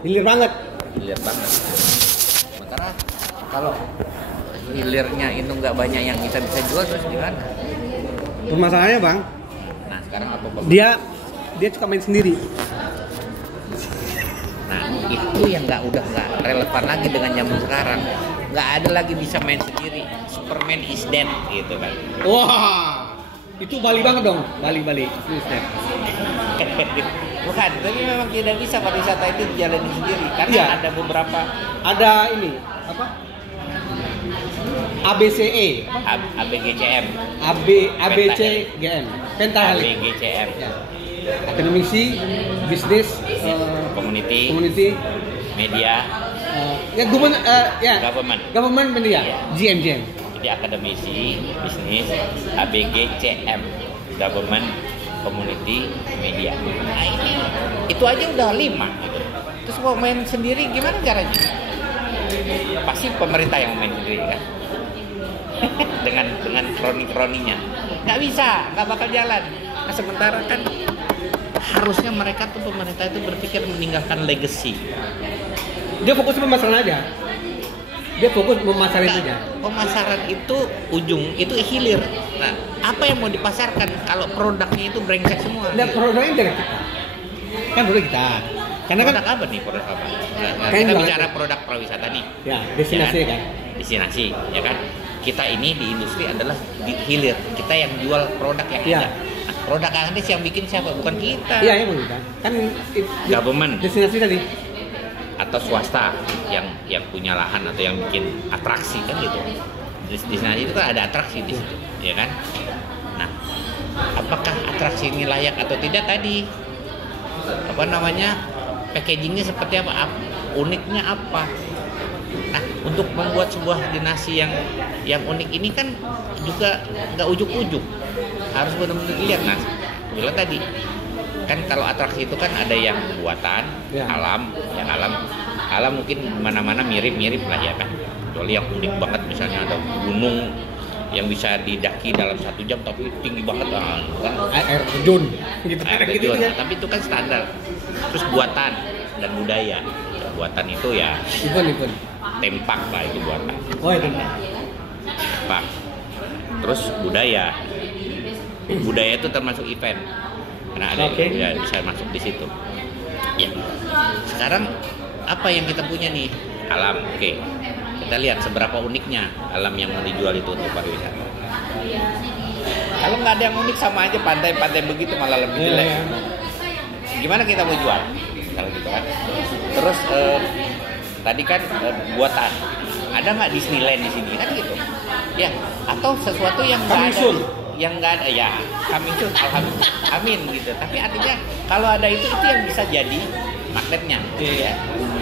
Hilir banget. Hilir banget. Sementara kalau hilirnya itu nggak banyak yang kita bisa jual, terus gimana? Permasalahannya bang, Nah sekarang apa Bang? dia suka main sendiri. Nah itu yang udah nggak relevan lagi dengan zaman sekarang. Nggak ada lagi bisa main sendiri. Superman is dead gitu kan. Wah, itu Bali banget dong. Bali. Bukan, tapi memang tidak bisa pariwisata itu dijalani sendiri karena Iya. ada beberapa Ada ini apa? ABCE, ABGCM, ABCGM, Pentahalik. ABGCM, Ya. Akademisi, bisnis, community, media, ya government media, Iya. GM. jadi akademisi, bisnis, ABGCM, government, community, media. Nah ini itu aja udah 5 gitu. Terus mau main sendiri gimana caranya? Pasti pemerintah yang main sendiri kan. dengan kroni-kroninya nggak bisa, nggak bakal jalan. Nah sementara kan harusnya mereka tuh, pemerintah itu berpikir meninggalkan legacy. Dia fokus pemasaran aja. Dia fokus memasarin aja. Pemasaran itu ujung, itu hilir. Nah apa yang mau dipasarkan kalau produknya itu brengsek semua? Dan produknya dari kita. Kan produk kita. Karena Produk apa nih? Produk apa? Nah, Kayak kita gimana? bicara produk pariwisata nih. Ya, destinasi Ya kan. Destinasi, ya kan? Kita ini di industri adalah di hilir. Kita yang jual produk yang Iya. ada. Nah, produk yang ada yang bikin siapa? Bukan kita. Iya, ya kita. Kan Government destinasi tadi. atau swasta yang punya lahan atau yang bikin atraksi kan gitu. Destinasi itu kan ada atraksi di situ, ya kan? Nah, apakah atraksi ini layak atau tidak tadi? Apa namanya? Packagingnya seperti apa? Uniknya apa? Nah, untuk membuat sebuah destinasi yang unik ini kan juga nggak ujuk-ujuk, harus benar-benar dilihat. Nah, bilang tadi kan kalau atraksi itu kan ada yang buatan, Ya. alam mungkin mana-mana mirip-mirip lah ya kan. Kecuali yang unik banget misalnya ada gunung yang bisa didaki dalam 1 jam tapi tinggi banget kan Air terjun gitu. air Gitu terjun. kan. Tapi itu kan standar. Terus buatan dan budaya. Buatan itu ya Event. tempak lah itu buatan. Oh, itu. Tempak. Terus budaya itu termasuk event. Karena ada Oke. ya, bisa masuk di situ. Ya. Sekarang apa yang kita punya nih? Alam. Oke. Kita lihat seberapa uniknya alam yang mau dijual itu untuk pariwisata. Kalau nggak ada yang unik sama aja pantai-pantai begitu malah lebih jelek. Iya. Gimana kita mau jual kalau gitu kan? Terus tadi kan buatan, ada nggak Disneyland di sini kan gitu? Ya, atau sesuatu yang nggak ada, yang nggak ada ya coming soon, alhamdulillah, amin gitu. Tapi artinya kalau ada itu yang bisa jadi magnetnya, ya.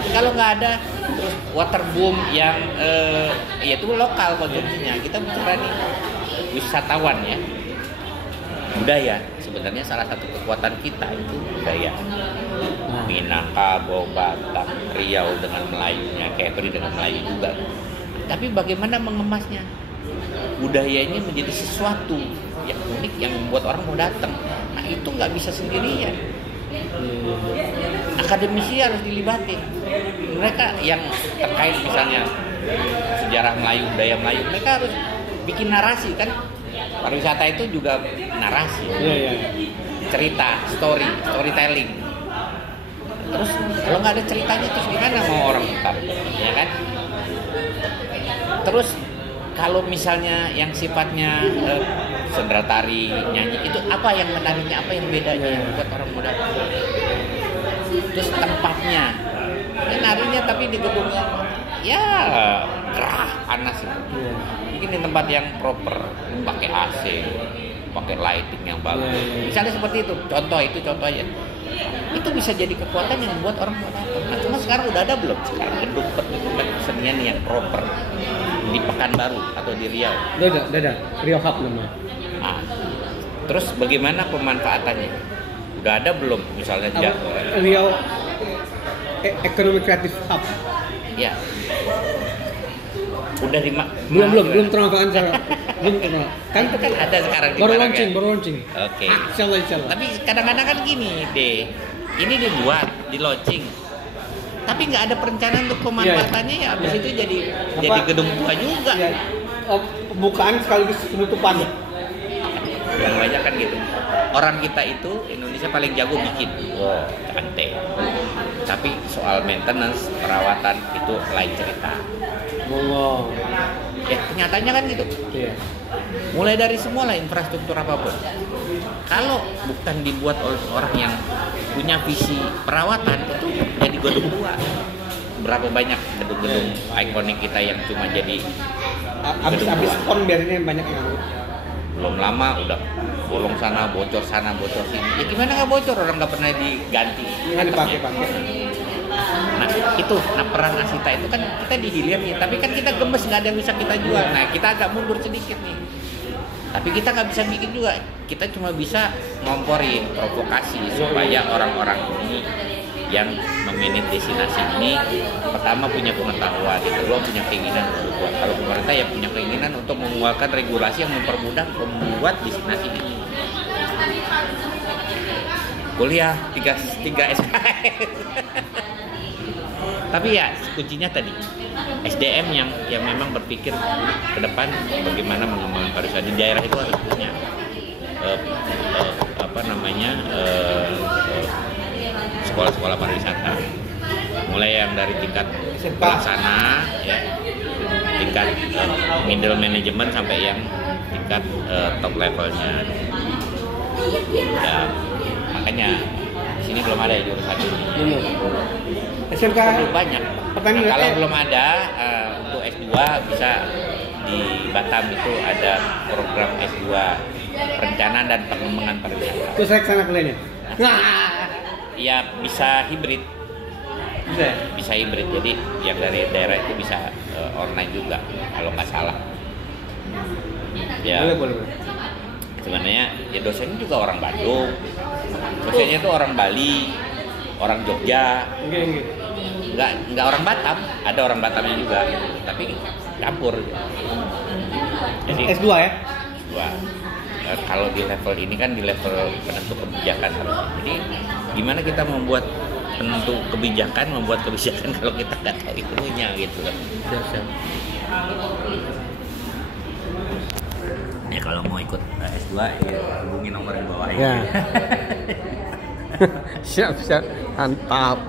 Kalau nggak ada, terus waterboom yang ya itu lokal konsumsinya. Kita bicara nih wisatawan ya. Budaya sebenarnya salah satu kekuatan kita itu budaya. Minangkabau, Batak, Riau dengan Melayunya, Kepri dengan Melayu juga. Tapi bagaimana mengemasnya? Budaya ini menjadi sesuatu yang unik yang membuat orang mau datang. Nah itu nggak bisa sendirian. Akademisi harus dilibatin. Mereka yang terkait misalnya sejarah Melayu, budaya Melayu, mereka harus bikin narasi kan. Pariwisata itu juga narasi, cerita, storytelling. Terus kalau nggak ada ceritanya terus gimana mau orang ntar, ya kan? Terus kalau misalnya yang sifatnya sendera tari, nyanyi itu apa yang menariknya, apa yang bedanya yang buat orang muda? Terus tempatnya, narinya tapi di gedung yang ya gerah, panas itu. Mungkin di tempat yang proper, pakai AC, pakai lighting yang bagus. Misalnya seperti itu, contoh aja. Itu bisa jadi kekuatan yang membuat orang mau datang. Nah, cuma sekarang udah ada belum? Sekarang gedung kesenian yang proper di Pekanbaru atau di Riau. Udah ada. Riau Hub namanya. Nah, terus bagaimana pemanfaatannya? Udah ada belum? Misalnya Riau Ekonomi Kreatif Hub. Ya. Udah belum termanfaat belum kan itu kan ada sekarang di baru Barang, launching. Oke. Insyaallah. Tapi kadang-kadang kan gini deh, ini dibuat di launching Tapi nggak ada perencanaan untuk pemanfaatannya ya, habis itu jadi gedung tua juga. Ya. Pembukaan sekaligus penutupan. Yang banyak kan gitu. Orang kita itu Indonesia paling jago bikin, cantik. Tapi soal maintenance, perawatan itu lain cerita. Wow. Ya kenyataannya kan gitu. Iya. Mulai dari semua lah infrastruktur apapun. Kalau bukan dibuat oleh orang yang punya visi perawatan, itu jadi gedung tua. Berapa banyak gedung-gedung ikonik kita yang cuma jadi habis pon biasanya banyak yang belum lama udah bolong sana, bocor sini. Ya gimana nggak bocor, orang nggak pernah diganti. nggak dipakai. Nah itu, peran Asita itu kan kita di hilir nih, tapi kan kita gemes, nggak ada yang bisa kita jual. Nah kita agak mundur sedikit nih. Tapi kita nggak bisa bikin juga. Kita cuma bisa ngomporin, provokasi supaya orang-orang ini yang memilih destinasi ini pertama punya pengetahuan, kedua punya keinginan untuk buat. Kalau pemerintah ya punya keinginan untuk mengeluarkan regulasi yang mempermudah membuat destinasi ini. Kuliah 3 SKS. Tapi ya kuncinya tadi SDM yang memang berpikir ke depan bagaimana mengembangkan pariwisata di daerah itu harus punya sekolah-sekolah pariwisata, mulai yang dari tingkat pelaksana ya, tingkat middle management sampai yang tingkat top levelnya ya. Makanya di sini belum ada jurusan ini. SMK belum banyak. Nah, kalau belum ada untuk S2 bisa di Batam itu ada program S2 perencanaan dan pengembangan pariwisata. Terus saya kesana kuliahnya? Ya bisa hibrid. Bisa hibrid. Jadi yang dari daerah itu bisa online juga kalau nggak salah. Ya. Boleh. Sebenarnya ya dosennya juga orang Bandung. Dosennya itu orang Bali, orang Jogja. Enggak orang Batam, ada orang Batamnya juga, tapi campur. Jadi S2 ya? S2. Kalau di level ini kan di level penentu kebijakan. Jadi gimana kita membuat penentu kebijakan, membuat kebijakan kalau kita nggak tahu ilmunya gitu kan. Siap. Ya kalau mau ikut S2 ya hubungi nomor di bawah ya. Siap, mantap.